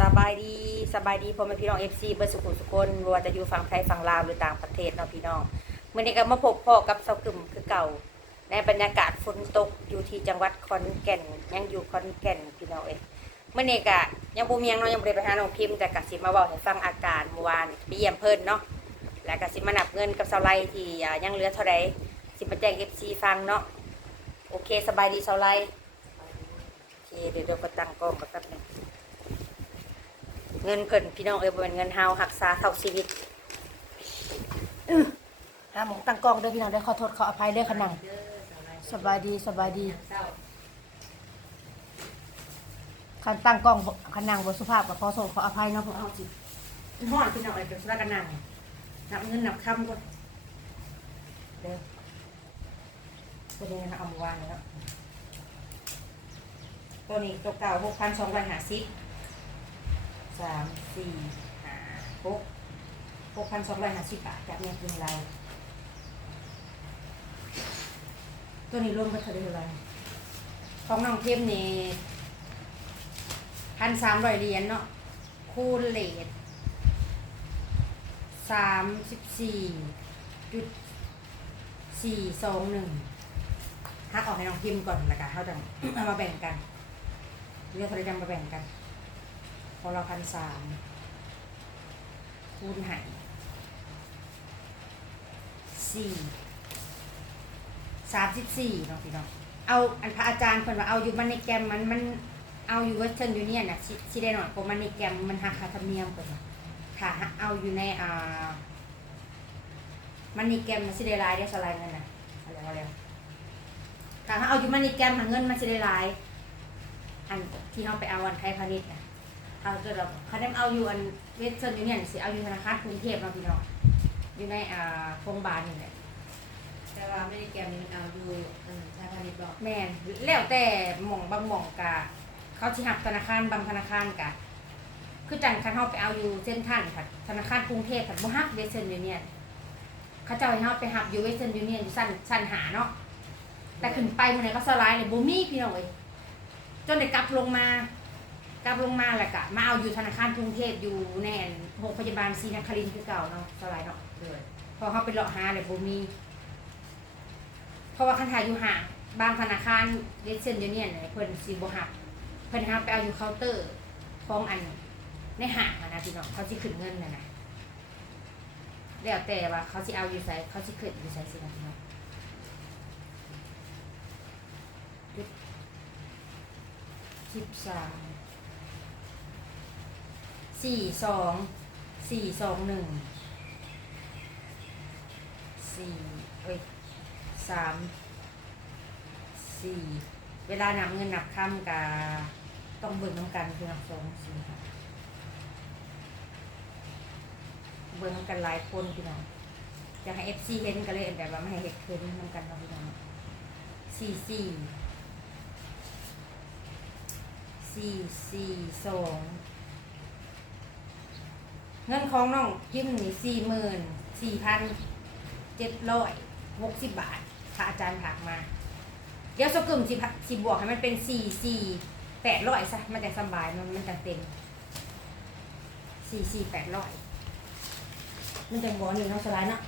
สบายดีสบายดีพ่อแม่พี่น้องเอฟซีเบอร์สุขุมสุคนบ่ว่าจะอยู่ฝั่งไทยฝั่งลาวหรือต่างประเทศเนาะพี่น้องเมื่อนี้ก็มาพบพ่อกับเสากึ่มคือเก่า ในบรรยากาศฝนตกอยู่ที่จังหวัดขอนแก่น ยังอยู่ขอนแก่นพี่น้องเอ้ยเมื่อนี้ก็ยังบ่มียังเนาะยังบ่ได้ไปหาน้องพิมพ์แต่กสิมาเว้าให้ฟังอาการเมื่อวานไปเยี่ยมเพิ่นเนาะแล้วก็สิมานับเงินกับเสาไลที่ยังเหลือเท่าใดสิมาแจ้ง FC ฟังเนาะโอเคสบายดีเสาไลโอเคเดี๋ยวเดี๋ยวก็ตั้งกล้องก่อนแป๊บนึง เงินเพิ่นพี่น้องเอ้ยบ่เป็นเงินเฮาหักษาเท่าชีวิตอื้อหาหมองตั้งกล้องเด้อพี่น้องเด้อขอโทษขออภัยเด้อขนังสบายดีสบายดีคันตั้งกล้องบ่ขนังบ่สุภาพก็ขอโทษขออภัยเนาะพวกเอาสิฮ้อนพี่น้องเอ้ยเป็นสุรากันนังนับเงินนับคำก่อนเด้อตัวนี้นะคะเอามาวางแล้วตัวนี้ตัวเก่า6,250สาามสี่ห้าหกหกพันสองร้อยห้าสิบบาทจากเงินทุนเราตัวนี้รวมกันเท่าไหร่เท่าไรของน้องเทมนี่พันสามร้อยเหรียญเนาะคูณเลทสามสิบสี่จุดสี่สองหนึ่งหักออกให้น้องพิมพ์ก่อนแล้วกันเขาจะเอามาแบ่งกันเรียกเขาจะมาแบ่งกัน พอเราพันสามคูณหายสี่สามสิบสี่เนาะพี่น้องเอาอันพระอาจารย์คนว่าเอาอยู่มันในแกมมันมันเอาอยู่เวสเทิร์นยูเนียนน่ะสิสิได้หน่อยกว่ามันในแกมมันหักค่าธรรมเนียมก่นว่าถ้าเอาอยู่ในอ่ามันในแกมมันสิได้รายได้สไลด์เงินนะอะไรก็แล้วถ้าเอาอยู่มันในแกมหาเงินมันสิได้รายอันที่เราไปเอาอันไทยพาณิชย์นะ เอาจนเราเขาได้เอาอยู่อันเวสเทิร์นยูเนียนสิเอาอยู่ธนาคารกรุงเทพเนาพี่น้องอยู่ในอ่าโรงบาลนี่แหละแต่ว่าไม่ได้แกมนี้มันเอาดูอืมชาพาณิชย์บอกแม่นแล้วแต่หม่องบางหม่องกะเขาสิหับธนาคารบางธนาคารกะ คือจังคันเฮาไปเอาอยู่เส้นท่านค่ะธนาคารกรุงเทพค่ะบ่ฮับเวสเทิร์นยูเนียนเขาเจ้าให้เฮาไปหับอยู่เวสเทิร์นยูเนียนอยู่สั้นสั้นหาเนาะแต่ขึ้นไปมื้อไหนก็สลายเลยบ่มีพี่น้องเอ้ยจนได้กลับลงมา กลับลงมาแล้วก็มาเอาอยู่ธนาคารกรุงเทพอยู่ในอันโรงพยาบาลศรีนครินทร์คือเก่าเนาะสลายเนาะด้วยพอเขาไปเลาะหาเลยบ่มี เพราะว่าคันถ่ายอยู่ห่างบางธนาคารเวสเทิร์นยูเนียนเนี่ยเพิ่นสิบ่หับเพิ่นหับไปเอาอยู่เคาน์เตอร์ของอันในห้างอะนะพี่น้องเขาสิขึ้นเงินน่ะนะแล้วแต่ว่าเขาสิเอาอยู่ไสเขาสิขึ้นอยู่ไสสินะพี่น้องสิบสาม สี่สองสี่สองหนึ่งสี่เอ้ยสามสี่เวลานับเงินนับคำกาต้องเบิ่งน้ำกันคือนับสองสี่ค่ะเบิ่งน้ำกันหลายคนพี่น้องอยากให้เอฟซีเห็นกันเลยแบบว่าไม่ให้เห็ดคืนน้ำกันเนาะพี่น้องสี่สี่สี่สี่สอง เงินของน้องยิ้มนี่สี่หมื่นสี่พันเจ็ดร้อยหกสิบบาทพระอาจารย์ถักมา เดี๋ยวสกึมสิพะสิบวกให้มันเป็นสี่สี่แปดร้อยซะมันจะสบายมันมันจะเต็มสี่สี่แปดร้อยมันจะบอนี่เนาะสไลด์เนาะ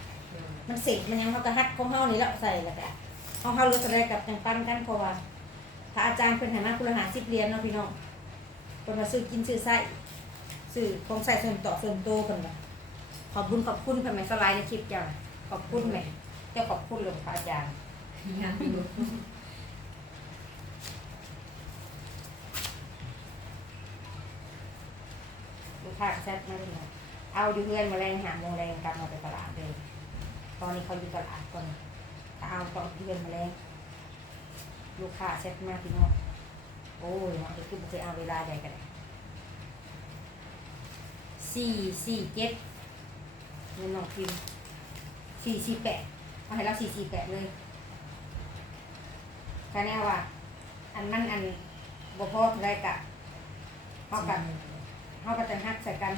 มันเสร็จมันยังเขากระฮัดของเฮานี่แล้วใส่แล้วก็เอาเฮาลดสไลด์กับจังปั้นกันเพราะว่าพระอาจารย์เป็นไหมาคุณหาสิบเรียญเนาะพี่น้องคนมาซื้อกินซื้อไส้ ซื้อของใส่ส่วนต่อส่วนโตกันละขอบคุญขอบคุณเพื่อนไหมสไลด์ในคลิปจ้าขอบคุณแม่เจ้าขอบคุณหลวงพระอาจารย์งานอยู่ลูกค้าแซดมาเลยนะเอาอยู่เพื่อนมาแรงหาโมงแรงกลับมาไปตลาดเลย ตอนนี้เขาอยู่ตลาดก่อนเอาตอนเพื่อนมาแรงลูกค้าแซดมาพี่น้องโอ้ยเนาเดี๋ยวคือบุเคยเอาเวลาใดกันเลย สี่สี่เจ็ดเงินน้องพิมสี่สี่แปดเอาให้เราสี่สี่แปดเลยคะแนนว่า อันมันอันบ่พอเท่าไรกะเท่ากันเขาก็จะหักใส่กัน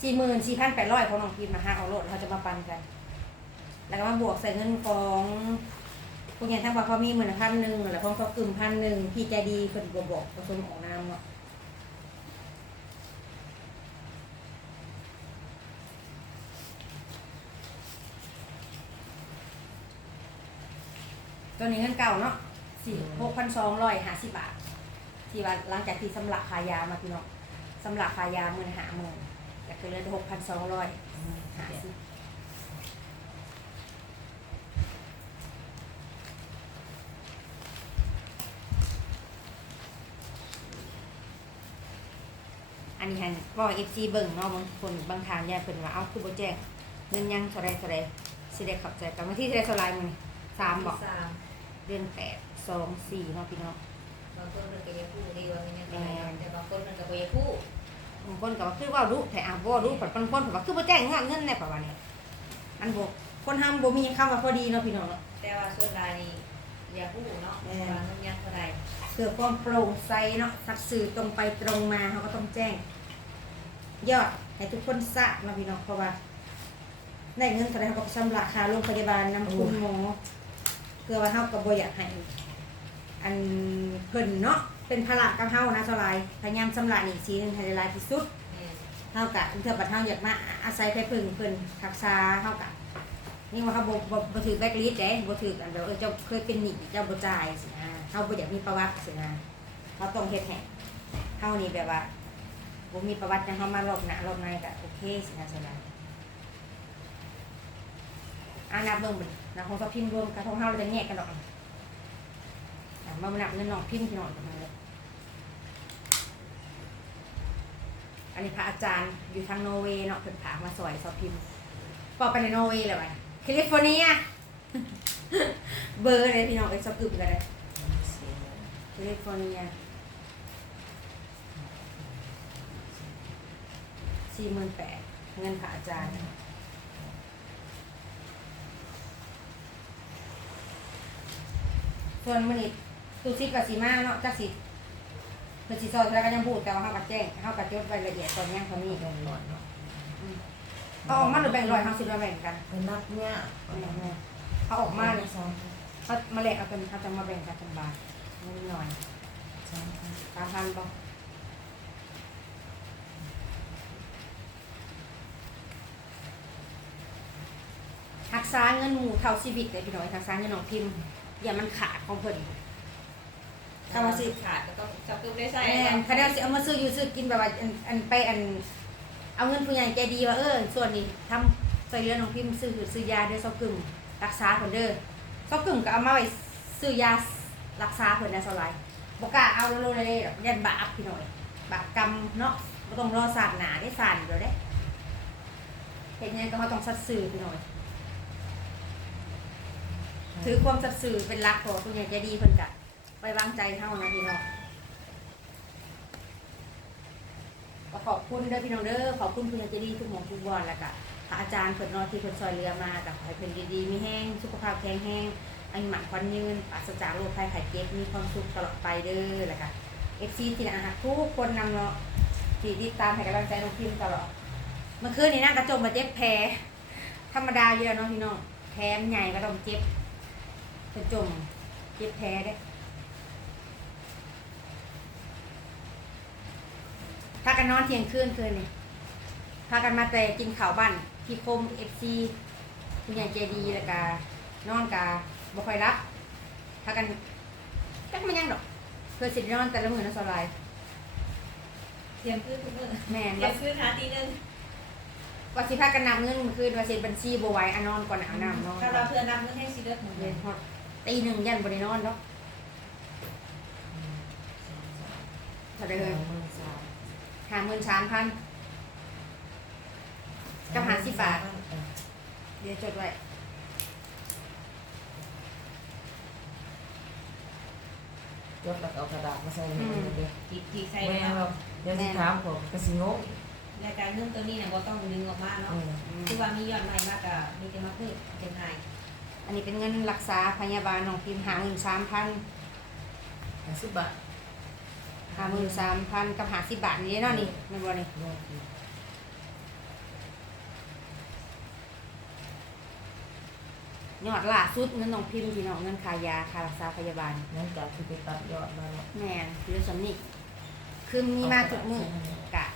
สี่หมื่นสี่พันแปดร้อยของน้องพิมมาหักเอาโลดเขาจะมาปันกัน แล้วก็มาบวกใส่เงินของผู้ใหญ่ทั้งว่าเขามีหมื่นพันหนึ่งแล้วของเขากึ่มพันหนึ่งพี่ใจดีคนบวบอกผสมของน้ำเนาะ ตัวนี้เงินเก่าเนาะสี่หกพันสองร้อยห้าสิบบาท ที่ว่าหลังจากที่สำหรับขายยามาพี่น้องสำหรับขายยาหมื่นหาหมื่นก็คือเหลือหกพันสองร้อยห้าสิบอันนี้ฮันบอกเอฟซีเบิ่งเนาะบางคนบางทางยายเพิ่นว่าเอาคือบ่แจ้งเงินยังเท่าไรเท่าไรสิได้ข้าใจกันวันที่เท่าไรเท่าไรมื้อนี้สามบอกสาม เดือนแปดสองสี่เนาะพี่น้องบางคนมันก็ยังพูดดีว่ามันยังไงแต่บางคนมันก็บ่ยังพูดบางคนก็ว่าคือว่ารู้แต่อะบ่รู้ผลบางคนก็ว่าคือบ่แจ้งเงินเงินแน่ประมาณนี้อันบ่คนห้ามบ่มีคำว่าพอดีเนาะพี่น้องเนาะแต่ว่าส่วนรายนี่อย่าพูดเนาะว่ามันยังเท่าไหร่เพื่อความโปร่งใสเนาะสัตย์สื่อตรงไปตรงมาเขาก็ต้องแจ้ง ยอดให้ทุกคนทราบเนาะพี่น้องเพราะว่าได้เงินเท่าไหร่เขาก็ชำระค่าโรงพยาบาลนำคุณหมอ เพื่อว่าเฮาก็บ่อยากให้อันเพิ่นเนาะเป็นภาระกับเฮานะเท่าไหร่พยายามชำระหนี้สินให้ได้หลายที่สุดเท่ากับเทื่อบัดเฮาอยากมาอาศัยไปพึ่งเพิ่นรักษาเท่ากับนี่ว่าเขาบ่บ่บ่ถือแบล็คลิสต์เด้บ่ถือกันแบบเออเจ้าเคยเป็นหนี้เจ้าบ่จ่ายสินะเฮาบ่อยากมีประวัติสินะเฮาต้องเฮ็ดให้เฮานี่แบบว่าบ่มีประวัตินะเฮามารอบหน้ารอบในก็โอเคสินะสินะอ่านับเบิ่งเบิ่ง นะของเขาพิมพ์รวมกับของเฮาเราจะแยกกันดอกอะมานับเงินน้องพิมพ์พี่นองกันมาเลยอันนี้พระอาจารย์อยู่ทางโนเวย์เนาะเพิ่นพามาสอยสอบพิมพ์ปอกไปในโนเวย์เลยว่ะแคลิฟอร์เนียเบอร์เลยพี่น้องเอ็กซ์กึบกันเลยแคลิฟอร์เนียสี่หมื่นแปดเงินพระอาจารย์ ส่วนมันนี่ตูซิกับสีมาเนาะจักสิเพิ่นสิซอยแล้วก็ยังพูดแต่ว่าเฮาก็แจ้งเฮาก็จดรายละเอียดตอนนี้เท่านี้แบ่งหน่อยเนาะเอาออกมาหรือแบ่งร้อยเฮาสิมาแบ่งกันเป็นนักเนี่ยเขาออกมาเลยสองเขามาแลกเอาเป็นเขาจะมาแบ่งกันเป็นบาทนิดหน่อยสามพันตามพันบ่หักษาเงินหมู่เท่าชีวิตเลยพี่น้อยหักษาเงินน้องพิมพ์ อย่ามันขาดของเพิ่นถ้าว่าสิขาดก็ต้องจับกึมได้ใส่แม่นคะแนนสิเอามาซื้ออยู่ซื้อกินแบบว่าอันอันไปอัน เอาเงินผู้ใหญ่ใจดีว่าเออส่วนนี้ทำใส่เรือน้องพิมพ์ซื้อซื้อยาเด้อเซากึ่มรักษาเพิ่นเด้อเซากึ่มก็เอามาไว้ซื้อยารักษาเพิ่นนะเท่าไหร่บ่กล้าเอาเร็วๆเลยดอกยันบาปพี่น้อยบาปกรรมเนาะบ่ต้องรอศาสตร์หนาได้ศาสตร์เดี๋ยวเด้เฮ็ดหยังก็เขาต้องสัตย์ซื่อพี่น้อย ถือความสัตย์ซื่อเป็นหลักของผู้ใหญ่ใจดีเพิ่นก็ไว้วางใจเฮานะพี่น้องก็ขอบคุณเด้อพี่น้องเด้อขอบคุณคุณอาจารย์ทุกหมองทุกบอลแล้วก็พระอาจารย์เพิ่นนอที่เพิ่นซอยเรือมาแต่ขอให้เพิ่นดีๆมีแห้งสุขภาพแข็งแรงอายุหมันควันยืนปราศจากโรคภัยไข้เจ็บมีความสุขตลอดไปเด้อแล้วก็เอฟซีที่นะฮะทุกคนนำเนาะที่ติดตามให้กำลังใจน้องพิมตลอดเมื่อคืนนี้นั่งกระจมมาเจ็บแผลธรรมดาเยอะเนาะพี่น้องแผลมันใหญ่ก็ต้องเจ็บ กระจมเจ็บแผลเด้พากันนอนเที่ยงคืนคืนนี่พากันมาแต่กินข้าวบ้านพี่คมเอฟซีคุณยายเจดีแล้วก็นอนกาบ่ค่อยรับพากันจักมันยังดอก เพื่อสิได้นอนแต่ละมื้อนะสลายเตรียมพื้นทุกมื้อแม่นเตรียว่ามพื้นหาตีนึงว่าสิพากันนำเงินมื้อคืนว่าสิบัญชีบ่ไหวอันนอนก่อนนะเอาน้ำนอนถ้าเราเพื่อนนำเงินให้สิเลือกหมดเลเย็ยนฮอด ตีหนึ่งยันบ่ได้นอนเนาะเท่าใดเดืเอ่อยนหมื่นสามห้าหมื่นสามพัน กับหาสิบบาท เดี๋ยวจดไว้ยกแล้วก็เอากระดาษมาใส่ในมือเดียวกี่กี่ใส่แม่แล้วเราเดี๋ยวสิถามผมก็สิงงรายการเรื่องตัวนี้เนี่ยบ่ต้องดึงออกมาเอเนาะอคือว่ามียอดใหม่มากก็มีแต่มาเพิ่มจะหาย อันนี้เป็นเงินรักษาพยาบาลน้องพิมพ์หาหมื่นสามพันห้าสิบบาทห้าหมื่นสามพันกับหาสิบบาทนี่เนาะนี่แมันบ่นี่โน่นอีกยอดล่าสุดเงินน้องพิมพ์พี่น้องเงินค่ายาค่ารักษาพยาบาลหลังจากที่ไปตัดยอดมาเนาะแม่นคือสำนิคือมีมาทุกมื้อกะ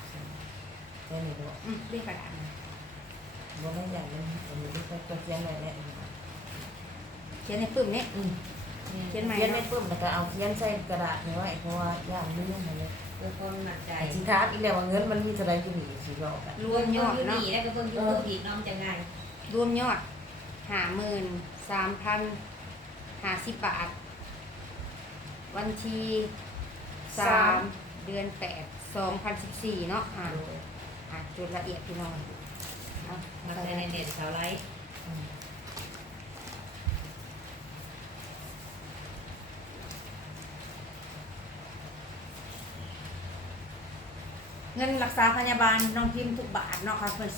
แค่นี้ก็อืมเรียกกระดาษมาบ่ได้ใหญ่เลยอันนี้ก็จะเขียนอะไรเนี่ยเขียนในปึ้มนี้อืมเขียนใหม่เขียนเนาะไม่ปึ้มแล้วก็เอาเขียนใส่กระดาษนี่ไว้เพราะว่าย่างลืมมาเลยเพื่อคนหนักใจไอ้สิถามอีกแล้วว่าเงินมันมีเท่าไหร่อยู่นี่สิบอกกันรวมยอดยูนี่แล้วก็เพิ่งยูทูบอีกน้องจะง่ายรวมยอดหาหมื่นสามพันหาสิบบาท วันที่สามเดือนแปดสองพันสิบสี่เนาะอ่าอ่าจุดละเอียดพี่น้องเอามาใช้ในเน็ตสาวไลท์อืม เงินรักษาพยาบาลน้องพิมพ์ทุกบาทเนาะค่ะเพิ่น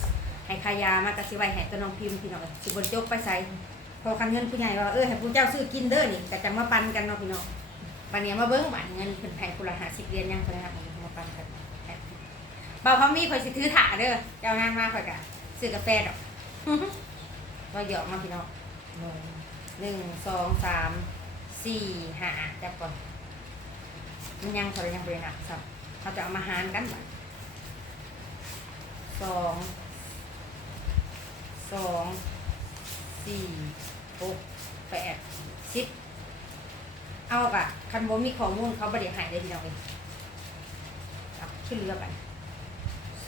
ให้ขายามากระสิไว้ให้ตัวน้องพิมพ์พี่น้องสิบนจกไปใส่พอคันเงินผู้ใหญ่ว่าเออให้ผู้เจ้าซื้อกินเด้อนี่ก็จะมาปันกันเนาะพี่น้องบัดนี้มาเบิ้งบาทเงินเพิ่นให้คนละหาสิบเรียญยังเพิ่นให้มาปันกันเบาพอมีข่อยสิถือถาเด้อเจ้านางมาข่อยก็ซื้อกาแฟดอกก็เยอะมากพี่น้องหนึ่งสองสามสี่ห้าจับก่อนมันยังเขายังบริหารสับเขาจะเอามาหารกันบัด สองสองสี่หกแปดสิบเอากะคันโบมีข้อมูลเขาบริหารได้พี่น้องเองเอาขึ้นเรือไป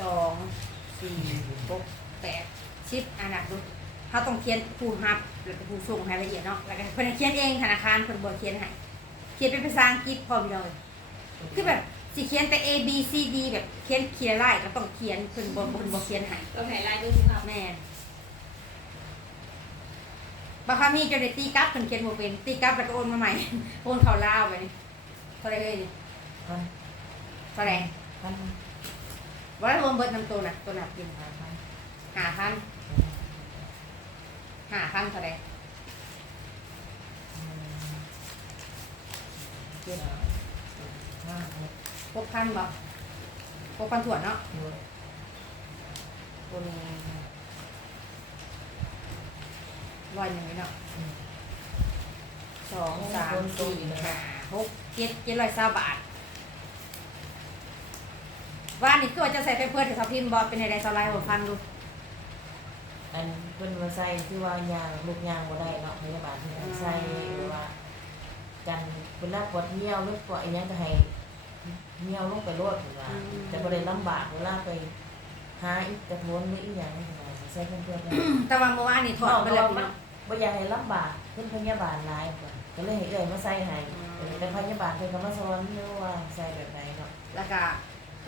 สองสี่หกแปดสิบอันนั้นดูเขาต้องเขียนผู้รับแล้วก็ผู้ส่งให้ละเอียดเนาะแล้วก็เพิ่นเขียนเองธนาคารเพิ่นบ่เขียนให้เขียนเป็นภาษาอังกฤษพร้อมเอ้ยคือแบบ สิเขียนไป A B C D แบบเขียนเขียนไล่ก็ต้องเขียนเพิ่นบ่เพิ่นบ่เขียนให้ก็แผ่ลายด้วยสิครับแม่นบางครั้งมีเจ้าได้ตีกลับเพิ่นเขียนบ่เป็นตีกลับแล้วก็โอนมาใหม่ โอนเข้าลาวไปนี่เท่าไหร่เอ้ยนี่พันเท่าไหร่พันบ่ได้รวมเบิดนำตัวน่ะตัวน่ะเป็นห้าพัน5,000 5,000เท่าไหร่หนึ่งเจ็ดห้าหก 6,000บ่6,000ถ้วนเนาะหนึ่งตัวนี้ร้อยหนึ่งเลยเนาะอืมสองสามสี่ห้าหกเจ็ดเจ็ดร้อยเศร้าบาทว่านี่คือว่าจะใส่ไปเพื่อนแต่สาวพิมพ์บอเป็นอะไรสไลด์ผมฟังดูอันเป็นมาใส่ที่ว่ายางลูกยางบ่ได้เนาะพยาบาลที่ใส่หรือว่ากันเวลาปวดเหี่ยวหรือปวดอีหยังก็ให้ เหี่ยวลงไปโลดว่าจะบ่ได้ลำบากเวลาไปหาอีกกระทวนหรืออีหยังนี่ว่าใส่เพื่อนๆได้แต่ว่าเมื่อวานนี่ถอดไปแล้วพี่น้องบ่อยากให้ลำบากเพิ่นพยาบาลหลายกว่าก็เลยให้เอ้อยมาใส่ให้อืมเป็นพยาบาลเพิ่นก็มาสอนอยู่ว่าใส่แบบไหนเนาะแล้วก็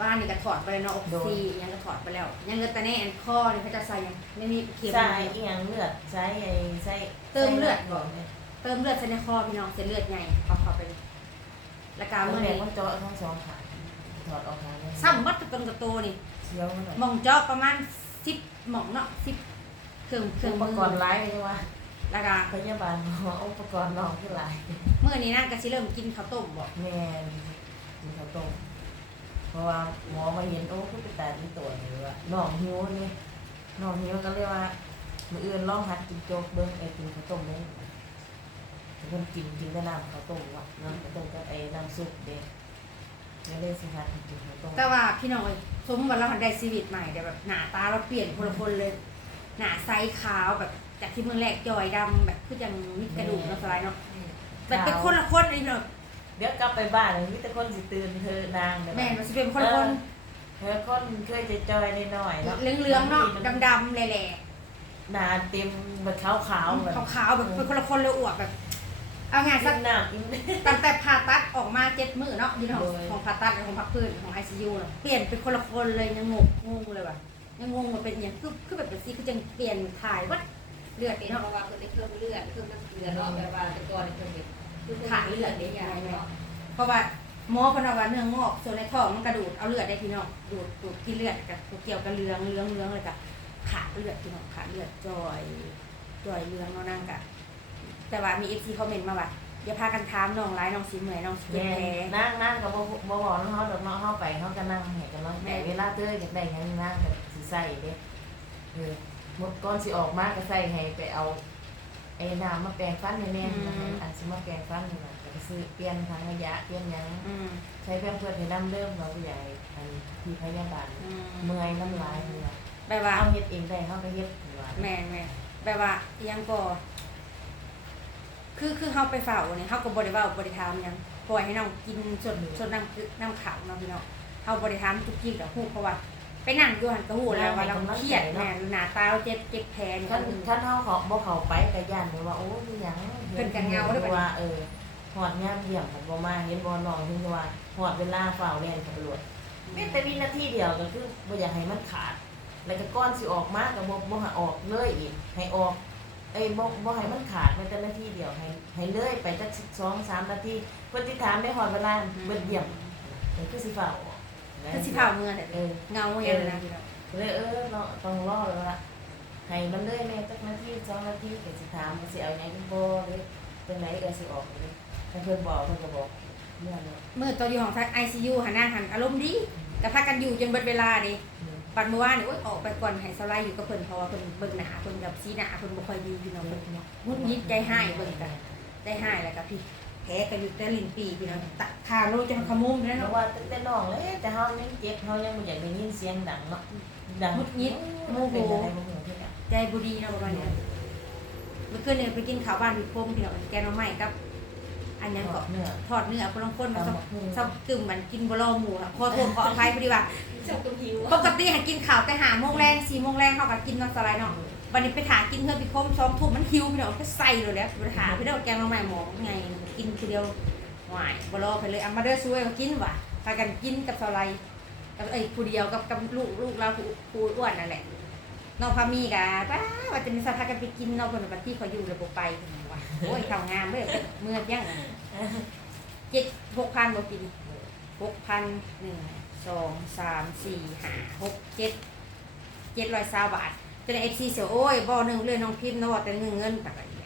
ว่านี่ก็ถอดไปแล้วเนาะออกโดนซียังก็ถอดไปแล้ว ยังเหลือแต่แน่แอนคอนี่เขาจะใส่ยังไม่มีเข็มใส่อีหยังเลือดใส่ไอ้ใส่เติมเลือดก่อนเนี่ยเติมเลือดใส่ในคอพี่น้องเส้นเลือดใหญ่เอาเข้าไปเลย แล้วก็เอาเมื่อแม่นี้ต้องเจาะทั้งสองขาถอดออกมาเลยซ้ำวัดกับต้นกับโตนี่เสียวมันหน่อยหมองเจาะประมาณสิบหมองเนาะสิบเครื่องเคเครื่รื่อองงมือุปอกรณ์หลายเลยว่าแล้วก็พยาบาลบอกว่าอุปกรณ์น้องคือหลายเมื่อนี้นั่งก็สิเริ่มกินข้าวต้มบ่แม่กินข้าวต้มเพราะว่าหมอมาเห็นโอ้คือไปตาที่ตัวหรือว่าน้องหิวนี่น้องหิวก็เรียกว่ามื้ออื่นลองหัดกินโจ๊กเบิ่งไอ้กินข้าวต้มเบิ่ง เพิ่นกินกินแต่น้ำข้าวต้มว่ะน้ำข้าวต้มกับไอ้น้ำซุปเด้ก็เลยสิหัดกินข้าวต้มแต่ว่าพี่น้องเอ้ยสมมติว่าเราได้ชีวิตใหม่แต่แบบหน้าตาเราเปลี่ยนคนละคนเลย หน้าใสขาวแบบจากที่เมืองแรกจอยดำแบบคือจังมีกระดูกเนาะสไลด์เนาะแบบเป็นคนละคนเลยเนาะเดี๋ยวกลับไปบ้านมีแต่คนสิตื่นเธอนางเด้อแม่นมันสิเป็นคนละคนเธอคนเคยจะจอยนิดหน่อยๆเนาะเหลืองๆเนาะดำๆแหล่หนาเต็มแบบขาวขาวๆแบบๆขาวๆแบบเป็นคนละคนเลยอวบแบบ เอาไงายสัสักกหน้าอิ่มตั้งแต่ผ่าตัดออกมาเจ็ดมื้อเนาะอยู่ในห้องโดยของผ่าตัดของพักพื้นของไอซียูเนาะเปลี่ยนเป็นคนละคนเลยยังงงงงเลยว่ะยังงงว่าเป็นอหย่างคือคือแบบเป็นซีคือจังเปลี่ยนถ่ายวัดเลือดเป็นี่นเนาะเพราะว่าคือได้เครื่องเลือดเครื่องน้ำเกลือเนาะแบบว่าแต่ก่อนเนี่ยเครื่องเลือดคือขาดเลือดได้ได้ยายังไงเนาะเพราะว่าหมอเพนว่าเนื้องอกส่วนในท้องมันกระดูดเอาเลือดได้พี่น้องดูดดูดที่เลือดกับเกี่ยวกับเลืองเลืองเลืองเลยกับขาดเลือดพี่น้องขาดเลือดจอยจอยเลืองเนาะนั่งกะ แต่ว่ามีเอฟซีคอมเมนต์มาว่าอย่าพากันถามน้องร้ายน้องสีเหมื่อยน้องสีแม่แพ้นั่งนั่งกับบ่บ่บอกน้องเขาดอกเนาะเขาไปเขาก็นั่งให้กันเนาะแต่เวลาเต้ยอยากได้หยังนั่งก็สิใส่เด้เออหมดก่อนสิออกมาก็ใส่ให้ไปเอาไอ้น้ำมาแปรงฟันให้แม่นะคะอันสิมาแปรงฟันนี่น่ะก็ไปซื้อเปลี่ยนถังขยะเปลี่ยนหยังอืมใช้เพื่อนเพื่อนให้น้ำเริ่มเราผู้ใหญ่อันที่พยาบาลอืมเมื่อยน้ำลายนี่ว่าแบบว่าเอาเฮ็ดเองได้เขาก็เฮ็ดว่าแม่นแม่นแบบว่าอิหยังก็ คือคือเฮาไปเฝ้าเนี่ยเฮาก็บ่ได้เว้าบ่ได้ถามหยังปล่อยให้น้องกินสดสดน้ำน้ำขาวเนาะพี่น้องเฮาบ่ได้ถามทุกทีกับฮู้เพราะว่าไปนั่งอยู่หันก็ฮู้แล้วว่าเราเครียดแม่หน้าตาเราเจ็บเจ็บแผลนี่ท่านก็ท่านเฮาเขาบ่เข้าไปก็ย่านว่าโอ้มีหยังเพิ่นกันเงาหรือเปล่าว่าเออหอดงามเยี่ยมกันบ่มาเห็นบ่น้องถึงว่าหอดเวลาเฝ้าแล่นกับตำรวจแม้แต่วินาทีเดียวก็คือบ่อยากให้มันขาด แล้วก็ก้อนสิออกมาก็บ่บ่ให้ออกเลยอีกให้ออก เอ้ยบ่บ่ให้มันขาดแม้แต่นาทีเดียวให้ให้เลยไปจัก2 3นาทีเพิ่นสิถามได้หอดเวลาเบิดเยี่ยมนี่คือสิเฝ้าออกนะคือสิเผาเมื่อแต่เออเงาอย่างนั้นนะพี่น้องเลยเออเราต้องรอแล้วล่ะให้มันเลยแม่จักนาทีสองนาทีก็สิถามว่าสิเอาหยังบ่หรือจังไดก็สิออกเลยถ้าเพิ่นบอกเพิ่นก็บอกเมื่อนี้เมื่อตอนอยู่ห้องพัก ICU หันหน้าหันอารมณ์ดีก็พากันอยู่จนเบิดเวลาดิ อืม บัดเมื่อวานนี่โอ๊ยออกไปก่อนให้สไลด์อยู่กับเพิ่นเพราะว่าเพิ่นเบิ่งหน้าเพิ่นกับสีหน้าเพิ่นบ่ค่อยดีพี่น้องเพิ่นงุดงิดใจหายเบิ่งกันใจหายแล้วก็พี่แผลก็อยู่แต่ลิ้นปีพี่น้องตะคาโลจนขมุมแล้วเพเนาะราะว่าตั้งแต่น้องเลยแต่เฮายังเจ็บเฮายังบ่อยากได้ยินเสียงดังเนาะดังหงุดหงิดโมโหเป็นอะไรบ่ฮู้ที่ไหนใจบุรีเนาะประมาณเนี้ยเมื่อคืนเนี่ยไปกินข้าวบ้านพี่พงพี่น้องแกงหน่อไม้กับ อันยังก็เนื้อทอดเนื้อพลังคนมาตำสับักหุ่งสับกึ่มมันกินบะโลหมูค่ะขอโทษขออภัยพอดีว่าเจ้าตุ้หิวปกติหากินข้าวแต่หาโมงแรงสี่โมงแรงเขาก็กินเนอนสไลด์เนาะวันนี้ไปถากินเพื่อพี่คมสองทุ่มมันหิวพี่น้องก็ใส่เลยแล้วไปถาพี่น้องแกงมาใหม่หมอไงกินคนเดียวหวายบะโลไปเลยเอามาเด้อช่วยมากินว่ะพากันกินกับสไลด์กับไอ้ผู้เดียวกับกับลูกลูกเราผู้ผู้อ้วนนั่นแหละน้องพามีกะป้าว่าจะมีสภากันไปกินเนาะคนบัดที่เขาอยู่ระบบไปเพิ่นว่า โอ้ยทำงานเมื่อเมื่อยังอะเจ็ดหกพันบ่กินหกพันหนึ่งสองสามสี่ห้าหกเจ็ดเจ็ดร้อยสาบาทจะได้เอฟซีเสียวโอ้ยบ่อหนึ่งเลยน้องพิมพ์เนาะแต่เงินเงินตักอะไร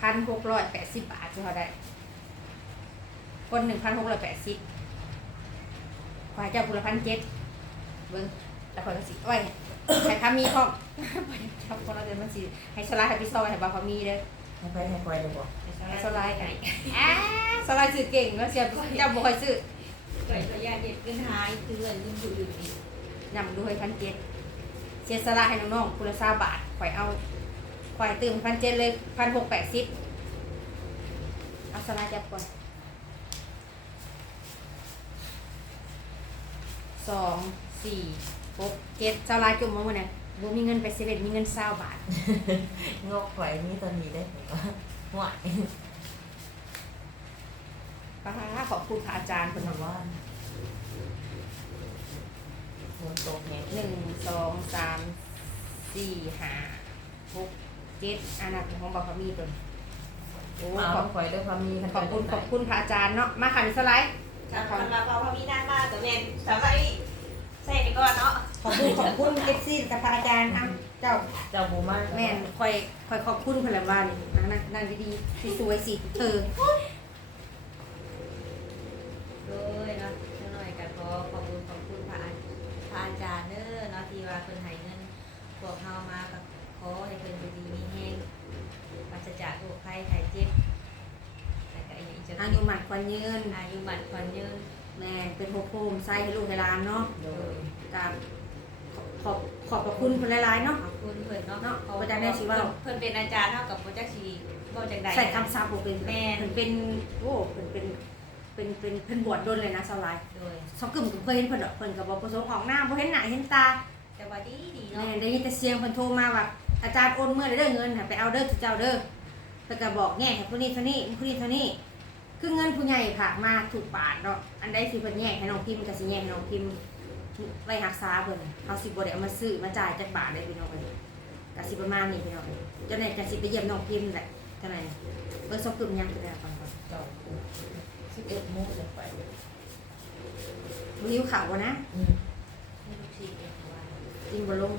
พันหกร้อยแปดสิบบาทจะพอได้ คนหนึ่งพันหกร้อยแปดสิบควายเจ้าคุณละพันเจ็ดเบิ้ง แล้วคอยก็สิโอ้ยใช้พามีพร้อมชอบคนเราเดินมันสิให้สลายให้พี่ซอยให้บาพามีเด้อให้ไปให้คอยได้บ่ให้สไลด์ไก่อ่าสไลด์ซื้อเก่งแล้วเสียเจ้าบ่ค่อยซื้อเกิดระยะเด็ดเกินหายคือเงินยิ่งอยู่อยู่นี่นำด้วยพันเจ็ดเสียสละให้น้องๆคุณละซาบาทข่อยเอาข่อยตื่นพันเจ็ดเลยพันหกแปดสิบเอาสไลด์จับก่อนสองสี่ หกเจ็ดสไลด์จุ่มมาเมื่อนั้นบ่มีเงินไปเซเว่นมีเงินเศร้าบาท งอกข่อยมีตอนนี้ได้ผมว่าหวายป้าขอบคุณพระอาจารย์เพิ่เพิ่นนว่าว่าฝนตกแฮงหนึ่งสองสามสี่ห้าหกเจ็ดอันนั้นเป็นของบอกเขามีตัวนี้โอ้มาขอบข่อยด้วยความมีขอบคุณขอบคุณพระอาจารย์เนาะมาค่ะนี่สไลด์ถ้าคนมาพอพอมีด้านมากแต่แม่นสามารถ ใส่ไปก่อนเนาะขอบคุณขอบคุณเอฟซีกับพระอาจารย์อะเจ้าเจ้าบูมากแม่นคอยคอยขอบคุณเพนแหละว่านี่นั่งนั่งนั่งดีๆสวยๆสิเธอโดยเนาะจังหน่อยก็ขอขอบคุณขอบคุณพระอาพระอาจารย์เด้อเนาะที่ว่าเพิ่นให้เงินพวกเฮามาก็ขอให้เพิ่นอยู่ดีมีแฮงปราศจากโรคภัยไข้เจ็บแล้วก็อีกอย่างจะอายุหมันควันยืนอายุมันควรยืน แม่นเป็นโฮโฮมไส้ให้ลูกให้หลานเนาะโดยกับขอบขอบพระคุณคนหลายๆเนาะ ขอบคุณเพิ่นเนาะเนาะขบ่จักได้สิเว้าเพิ่นเป็นอาจารย์เท่ากับบ่จักสิบ่จังใด ใส่คำศัพท์บ่เป็นแม่นเพิ่นเป็นโอ้เพิ่นเป็นเป็นเป็นเพิ่นบวชโดนเลยนะสไลด์โดย สองกึ่มก็เคยเห็นเพิ่นดอกเพิ่นก็บ่ประสงค์ออกหน้าบ่เห็นหน้าเห็นตาแต่ว่าดีดีแม่เนาะได้ยินแต่เสียงเพิ่นโทรมาว่าอาจารย์โอนเมื่อได้เด้อเงินให้ไปเอาเด้อเจ้าเด้อเพิ่นก็บอกแง่ให้ผู้นี้เท่านี้ผู้นี้เท่านี้ คือเงินผู้ใหญ่ค่ะมาถูกปานเนาะอันใดสิเพิ่นแยกให้น้องพิมพ์ก็สิแยกให้น้องพิมพ์ไว้รักษาเพิ่นเฮาสิบ่ได้เอามาซื้อมาจ่ายจักบาทเลยพี่น้องเอ้ยก็สิประมาณนี้พี่น้องเอ้ยจ้ไหนก็สิไปเยี่ยมน้องพิมพ์แหละเท่านั้นเบิ่งสบตุ่มยังคือได้ก่อนก่อนสิบเอ็โมงจะไปวิวข้าวบ่นะอืมสิกินบอลลง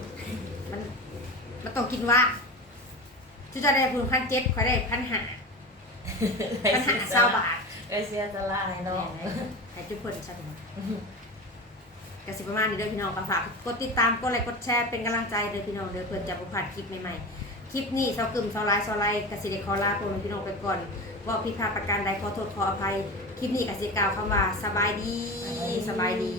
มันมันต้องกินว่าสิจะได้พูนเจ็ดคอยได้พันห้า ปัญหาเศร้าบาดเอเซียจะลาะให้น้องให้ทุกคนใช่ไหมกสิประมาณนี้เด้อพี่น้องฝากกดติดตามกดไลค์กดแชร์เป็นกำลังใจเด้อพี่น้องเด้อเพื่อนจะบุพัดคลิปใหม่ๆ คลิปนี้เศร้าเกึมเศร้าไลน์เซาไลน์กสิเดคอลาโปรพี่น้องไปก่อนว่าพิดพาดประการใดขอโทษขออภัย คลิปนี้กสิกล่าวคำว่าสบายดีสบายดี